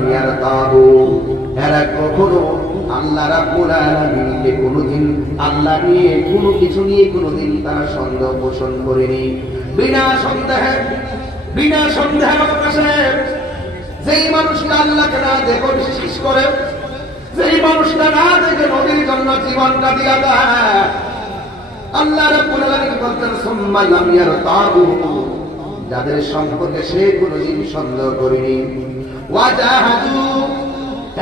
লাম ইয়ারতাবু, এরা কখনো আল্লাহ রাব্বুল আলামিনকে কোনোদিন আল্লাহ নিয়ে কোনো কিছু নিয়ে কোনোদিন তারা সন্দেহ পোষণ করেনি। বিনা সন্দেহের অবকাশে যেই মানুষটা আল্লাহকে না দেখে বিশ্বাস করে, যেই মানুষটা না দেখে নবীর জন্য জীবনটা দিয়া দেয়, আল্লাহ রাব্বুল আলামিন বলতেন সুম্মা লাম ইয়ারতাবু, যাদের সম্পর্কে সে কোনোদিন সন্দেহ করেনি, ওয়াজাহাদু,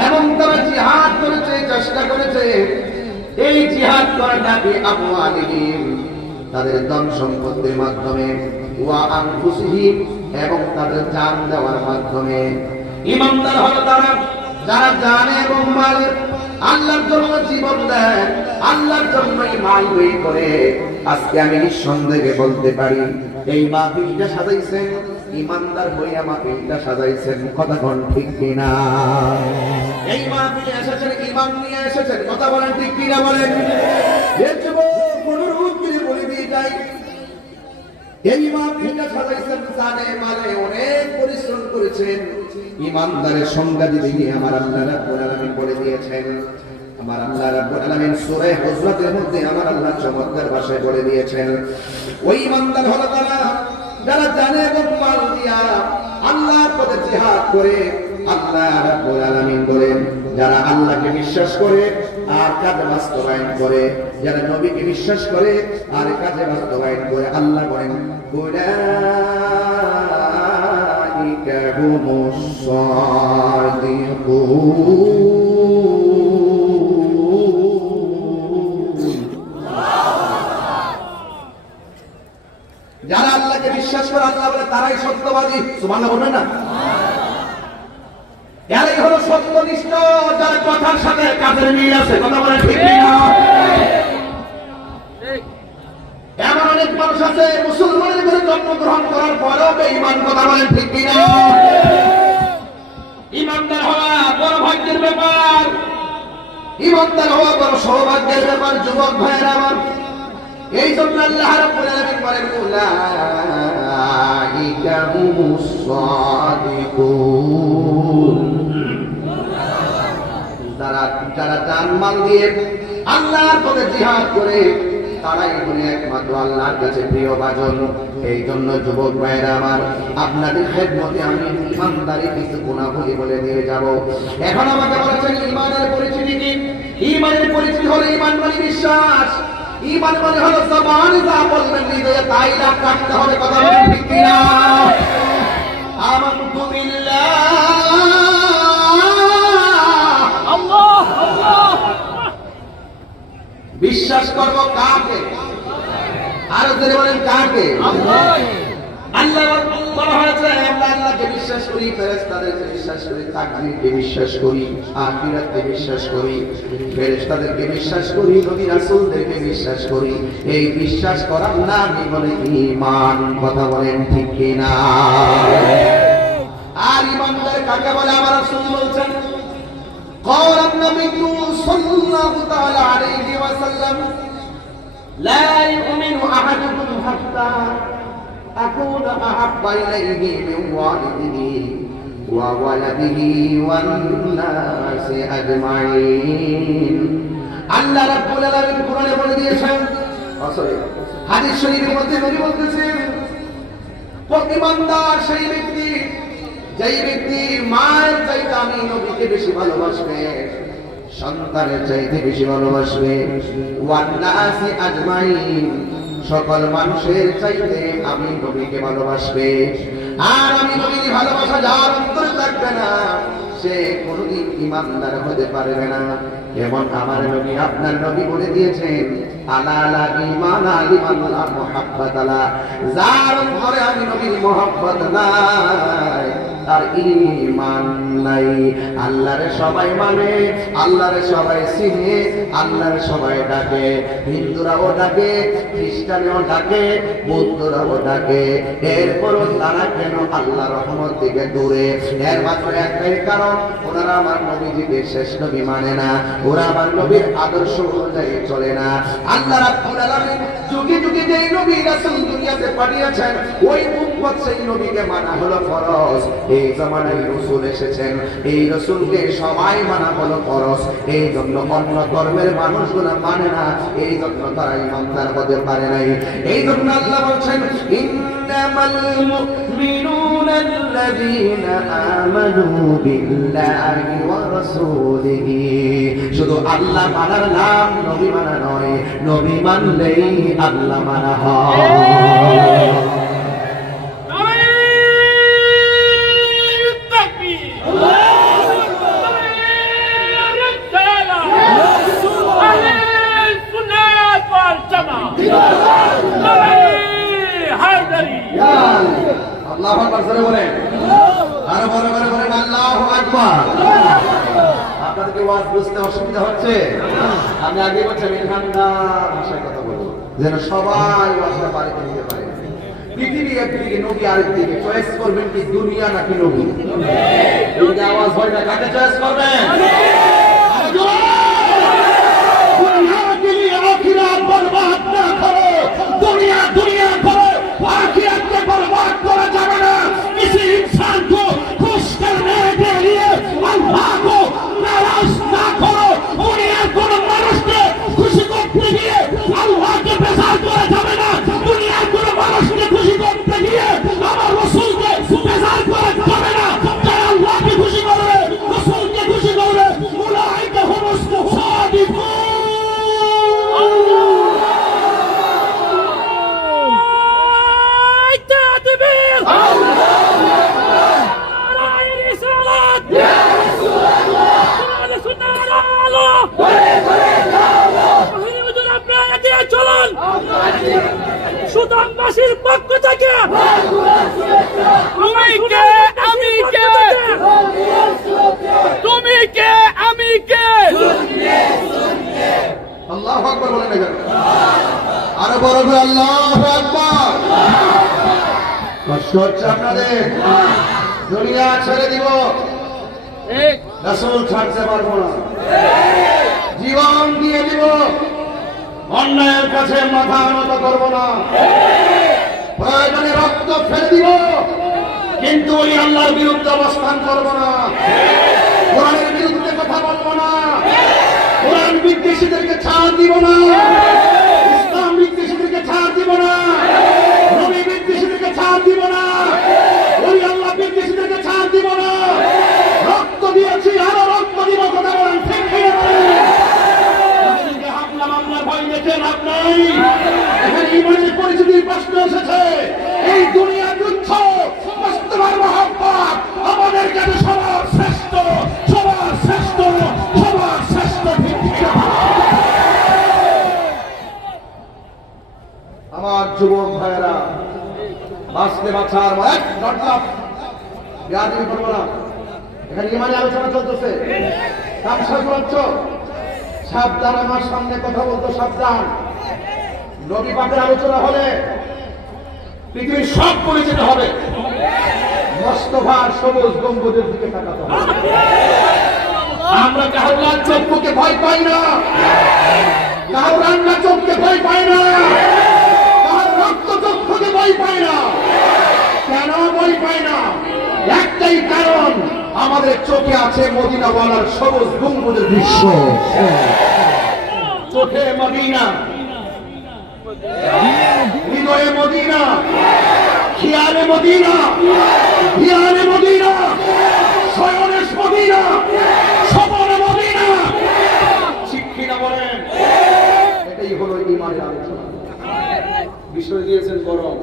এবং তারা জিহাদ করেছে, চেষ্টা করেছে। এই জিহাদ করাটা বিআমওয়ালিহিম, তাদের ধন সম্পদের মাধ্যমে, ওয়া আনফুসিহিম, এবং তাদের জান দেওয়ার মাধ্যমে। ঈমানদার হলো তারা যারা জানে এবং মালে আল্লাহর জন্য জীবন দেয়, আল্লাহর জন্যই মাল ব্যয় করে। আজকে আমি নিঃসন্দেহে বলতে পারি এই মাহফিলটা সাজাইছেন ঈমানদার হইয়া, মাহফিলটা সাজাইছেন, কথা কোন ঠিক কিনা? এই মাহফিলে এসেছেন ঈমান নিয়ে এসেছেন, কথা বলেন ঠিক কিনা বলেন? এর যুবক অনুরোধ করে বলে দিয়ে যাই, এই মাহফিলটা সাজাইছেন জানে মালে অনেক পরিশ্রম করেছেন। ঈমানদারের সংজ্ঞা দিতে আমার আল্লাহ রাব্বুল আলামিন বলে দিয়েছেন। আমার আল্লাহ রাব্বুল আলামিন সূরা হুজরাতের মধ্যে আমার আল্লাহ চমৎকার ভাষায় বলে দিয়েছেন, ওই ঈমানদার হলো তারা যারা জানে এবং মাল দিয়া আল্লাহর পথে জিহাদ করে। আল্লাহ রাব্বুল আলামিন বলেন, যারা আল্লাহকে বিশ্বাস করে আর কাজে বাস্তবায়ন করে, যারা নবীকে বিশ্বাস করে আর কাজে বাস্তবায়ন করে, আল্লাহ বলেন উলাইকা হুমুস সাদিকুন। যারা আল্লাহকে বিশ্বাস করে, আল্লাহ বলে তারাই সত্যবাদী। সুবহানাল্লাহ বলবেন না? এরাই হলো সত্যনিষ্ঠ, যার কথার সাথে কাজের মিল আছে, কথা বলেন ঠিক না? এমন অনেক মানুষ আছে মুসলমানের ঘরে জন্মগ্রহণ করার পরেও বেঈমান, কথা বলেন ঠিক কিনা? ঈমানদার হওয়া বড় ভাগ্যের ব্যাপার, ঈমানদার হওয়া বড় সৌভাগ্যের ব্যাপার। যুবক ভাইয়েরা আমার, এই জন্য আল্লাহ রাব্বুল আলামিন বলেন উলাইকা হুমুস সাদিকুন। যারা জানমাল দিয়ে আল্লাহর পথে জিহাদ করে, তারাই হলো একমাত্র আল্লাহর কাছে প্রিয় ভাজন। এই জন্য যুবক ভাইয়েরা আমার, আপনাদের খেদমতে আমি ঈমানদারি কিছু গুণাবলী বলে দিয়ে যাব। এখন আমাকে বলেছেন ঈমানের পরিচিতি কি? ঈমানের পরিচিতি হলো ঈমান মানে বিশ্বাস, ঈমান মানে হলো জবানে যা বলবেন হৃদয়ে তাই না কাটতে হবে, কথা বলেন ঠিক কিনা? আমানতু বিল্লাহ, আল্লাহ আল্লাহ, বিশ্বাস করব কাকে? আর জোরে বলেন কাকে? আল্লাহ। আল্লাহ বলা হয়েছে আমরা আল্লাহকে বিশ্বাস করি, ফেরেশতাদেরকে বিশ্বাস করি, তাকদীরকে বিশ্বাস করি, আখিরাতকে বিশ্বাস করি, ফেরেশতাদেরকে বিশ্বাস করি, নবী রাসূলদেরকে বিশ্বাস করি। এই বিশ্বাস করার নামই বলে ঈমান, কথা বলেন ঠিক কিনা? আর ঈমানদার কাকে বলে? আমার রাসূল বলছেন, قال النبي صلى الله تعالى عليه وسلم لا يؤمن أحدكم حتى أكون أحب إليه من والده وولده والناس أجمعين. আল্লাহ রাব্বুল আলামিন কোরআনে বলে দিয়েছেন, হাদিস শরীফের মধ্যে নবী বলতেছেন, ঈমানদার সেই ব্যক্তি যেই ব্যক্তি মায়ের চাইতে আমি নবীকে বেশি ভালোবাসবে, সন্তানের চাইতে বেশি ভালোবাসবে, ওয়ান্নাসি আজমাইন, সকল মানুষের চাইতে আমি নবীকে ভালোবাসবে। আর আমি নবীকে ভালোবাসা যার অন্তরে থাকবে না, সে কোনদিন ঈমানদার হতে পারবে না। যেমন আমার নবী, আপনার নবী বলে দিয়েছেন, আলা লা ঈমানা লিমান লা মুহাব্বাতা লা, যার অন্তরে আমি নবীর মুহাব্বত নাই তার ঈমান নাই। আল্লাহরে সবাই মানে, আল্লাহরে সবাই চিনে, আল্লাহরে সবাই ডাকে, হিন্দুরাও ডাকে, খ্রিস্টানও ডাকে, বৌদ্ধরাও ডাকে, এরপরও তারা কেন আল্লাহর রহমত থেকে দূরে? এর মাত্র একটাই কারণ, ওনারা আমার নবীজিকে শেষ নবী মানে না, ওরা আমার নবীর আদর্শ অনুযায়ী চলে না। আল্লাহ রাব্বুল আলামিন যুগে যুগে যেই নবী রাসূল দুনিয়াতে পাঠিয়েছেন, ওই উম্মত সেই নবীকে মানা হলো ফরজ। এই জামানায় রাসূল এসেছেন, এই রাসূলকে সবাই মানা হলো ফরজ। এই জন্য অন্য ধর্মের মানুষগুলো মানে না, এই জন্য তারা ইমানদার হতে পারে নাই। এই জন্য আল্লাহ বলছেন ইন্নামাল মুমিনুনা আল্লাযীনা আমানু বিল্লাহি ওয়া রাসূলিহি। শুধু আল্লাহ মানার নাম নবী মানা নয়, নবী মানলেই আল্লাহ মানা হয়। আল্লাহু আকবার জোরে বলেন, আরো বড় করে বলেন আল্লাহু আকবার। আপনাদেরকে ওয়াজ বুঝতে অসুবিধা হচ্ছে? আমি আগে বলছি আমি ঠান্ডা ভাষায় কথা বলবো যেন সবাই ভাষা বাড়িতে নিতে পারে। পৃথিবী একদিকে, নবী আরেকদিকে, চয়েস করবেন কি দুনিয়া নাকি নবী? এই আওয়াজ হয় না, কাকে চয়েস করবেন? দুনিয়া के लिए आखिरत बर्बाद ना करो, दुनिया दुनिया करो, आखिरत के बर्बाद करा जाए ना। किसी इंसान को खुश करने के लिए अल्लाह को नाराज ना करो। दुनिया को মানুষ के खुशी করতে গিয়ে আল্লাহ के बेजार করা যাবে না। দুনিয়া को মানুষকে খুশি করতে গিয়ে আমার রাসূলকে বেজার করা যাবে না। যারা আল্লাহকে খুশি করবে, রাসূলকে খুশি করবে, উলাইকা হুমুস সাদিকুন। সুদামবাসীর পক্ষ থেকে তুমি কে আমি কে, তুমি কে আমি কে। আল্লাহু আকবার বলেন না, আরো বড় করে আল্লাহু আকবার। কষ্ট হচ্ছে আপনাদের? দুনিয়া ছেড়ে দিব, রাসূল ছাড়তে পারবো না, জীবন দিয়ে দিব, অন্যায়ের কাছে মাথা নত করব না, প্রয়োজনে রক্ত ফেলে দিব, কিন্তু ওই আল্লাহর বিরুদ্ধে অবস্থান করব না, কোরআনের বিরুদ্ধে কথা বলবো না, কোরআন বিদ্বেষীদেরকে ছাড় দিব না, ইসলাম বিদ্বেষীদেরকে ছাড় দিব না, নবী বিদ্বেষীদেরকে ছাড় দিব না, ওই আল্লাহ বিদ্বেষীদেরকে ছাড় দিব না। রক্ত দিয়েছি, আরো রক্ত দিব, কথা বলেন ঠিক ঠিক। ইমানের পরিচিতির প্রশ্ন এসেছে, এই দুনিয়া তুচ্ছ, বাস্তবের মহব্বত আমাদের কাছে সবার শ্রেষ্ঠ, সবার শ্রেষ্ঠ, সবার শ্রেষ্ঠ। আমার যুবক ভাইয়েরা, বাঁচতে বাঁচার করবো না, এখানে ইমানে আলোচনা চলতেছে, সাবধান, আমার সামনে কথা বলতো সাবধান। নবী পাকের আলোচনা হলে পৃথিবীর সব পরিচিত হবে, মোস্তফার সবুজ গম্বুজের দিকে তাকাতে হবে। আমরা কারোর লাল চক্ষুকে ভয় পাই না, কারোর রান্না চোখকে ভয় পাই না, কারোর রক্ত চক্ষুকে ভয় পাই না। কেন ভয় পাই না? একটাই কারণ, আমাদের চোখে আছে মদিনাওয়ালার সবুজ গম্বুজের দৃশ্য। চোখে মদিনা, হৃদয়ে মদিনা, খেয়ালে মদিনা, হিয়ালে মদিনা, শয়নে মদিনা, স্বপনে মদিনা। শিক্ষিতা বলেন, এটাই হলো ইমানের আলোচনা। বিষয় দিয়েছেন গরম,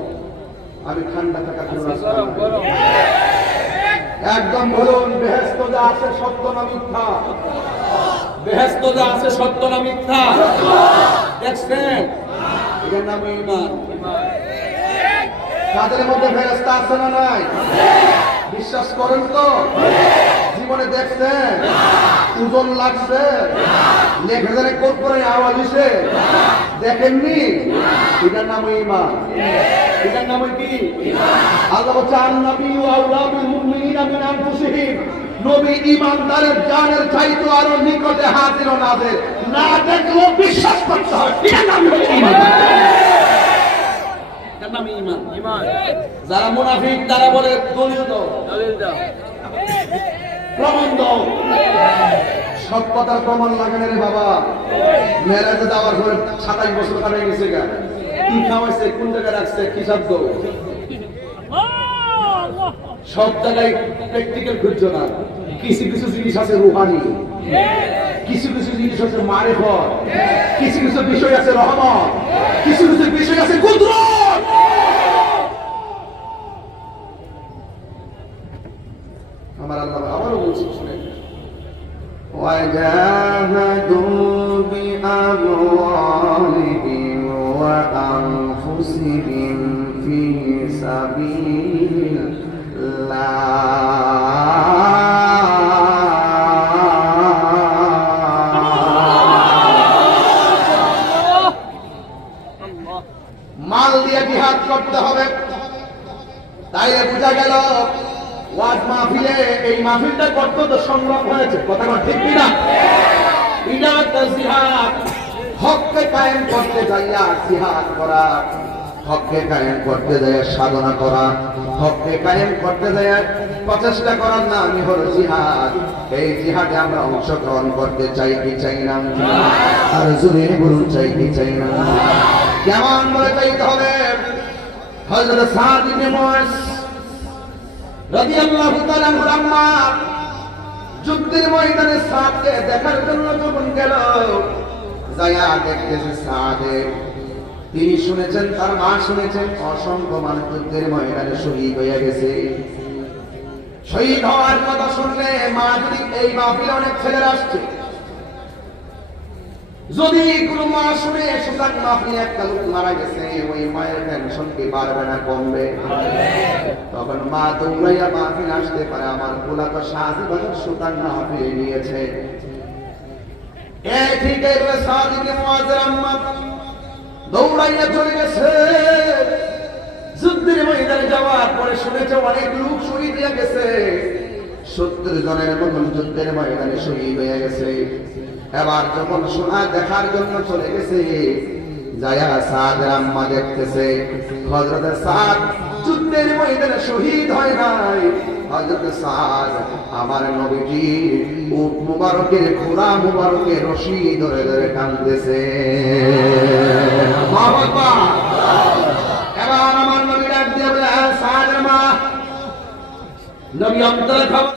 আমি ঠান্ডা থাকা একদম বলুন, বেহেশত যা আছে সত্য না মিথ্যা? বেহেশত যা আছে সত্য না মিথ্যা? দেখছেন, এটার নাম ঈমান। তাদের মধ্যে ফেরেশতা আছে না নাই? বিশ্বাস করেন তো? জীবনে দেখছেন? ওজন লাগছে, লেখা জানে কোট করে আওয়াজ হইছে, দেখেননি? এটার নাম ঈমান। এটার নাম কি? আল্লাহ বলছে আন-নবী আউলা বিল মুমিনিনা মিন আনফুসিহিম। নবী ঈমানদারের জানের চাইতে আরো নিকটে হাজির ও নাজির, না দেখলেও বিশ্বাস করতে হবে। এটার নাম হলো ঈমান। এটার নামে ঈমান। যারা মুনাফিক তারা বলে দলিল দাও, প্রমাণ দাও। সব কথার প্রমাণ লাগে না রে বাবা। মেরাজে যাওয়ার পরে 27 বছর কাটে গেছে গা, কি খাওয়াইছে, কোন জায়গায় রাখছে, কি শব্দ, সব জায়গায় প্র্যাকটিক্যাল খুঁজছো না। কিছু কিছু জিনিস আছে রুহানি, কিছু কিছু জিনিস আছে মারেফত, কিছু কিছু বিষয় আছে রহমত, কিছু কিছু বিষয় আছে কুদরত। আমার আল্লাহ আবারও বলছি, শুনেন, وجاهدوا بأموالهم وأنفسهم في سبيل মাল দিয়ে জিহাদ করতে হবে। তাইলে বোঝা গেল ওয়াজ মাহফিলে, এই মাহফিলটা কত তো সংগ্রাম হয়েছে, কথা ঠিক কিনা? এটা একটা জিহাদ, হককে কায়েম করতে যাইয়া জিহাদ করা, হককে কায়েম করতে যাইয়া সাধনা করা, হককে কায়েম করতে যাইয়া প্রচেষ্টা করার নামই হলো জিহাদ। এই জিহাদে আমরা অংশগ্রহণ করতে চাই কি চাই না? আর জোরে বলুন, চাই কি চাই না? কেমন বলে চাইতে হবে? হযরত সাদ ইবনে মুআজ রাদিয়াল্লাহু তাআলা আনহু আম্মা যুদ্ধের ময়দানে সাদকে দেখার জন্য যখন গেল, যায়া দেখতেছে সাদে, তিনি শুনেছেন, তার মা শুনেছেন, অসংখ্য মানুষ যুদ্ধের ময়দানে শহীদ হয়ে গেছে। শহীদ হওয়ার কথা শুনলে মা, যদি এই মাহফিলে অনেক ছেলেরা আসছে, যদি কোন মা শুনে সুতরাং মাহফিলে একটা লোক মারা গেছে, ওই মায়ের টেনশন কি বাড়বে না কমবে? তখন মা দৌড়াইয়া মাহফিল আসতে পারে, আমার পোলা তো শাহজিবাজার সুতান মাহফিলে নিয়েছে। এই ঠিক এইভাবে সাদ ইবনে মুআজের আম্মা দৌড়াইয়া চলে গেছে। যুদ্ধের ময়দানে যাওয়ার পরে শুনেছে অনেক লোক শহীদ হয়ে গেছে, 70 জনের মতন যুদ্ধের ময়দানে শহীদ হয়ে গেছে। এবার যখন শোনা দেখার জন্য চলে গেছে, যায়া সাদের আম্মা দেখতেছে হযরত সাদ যুদ্ধের ময়দানে শহীদ হয় নাই। হযরত সাদ আমার নবীজি উট মুবারকের খোরা মুবারকের রশি ধরে ধরে কাঁদতেছে। আল্লাহু আকবার। এবার আমার নবী ডাক দিয়ে বলে, সাদের মা, নবী অন্তরে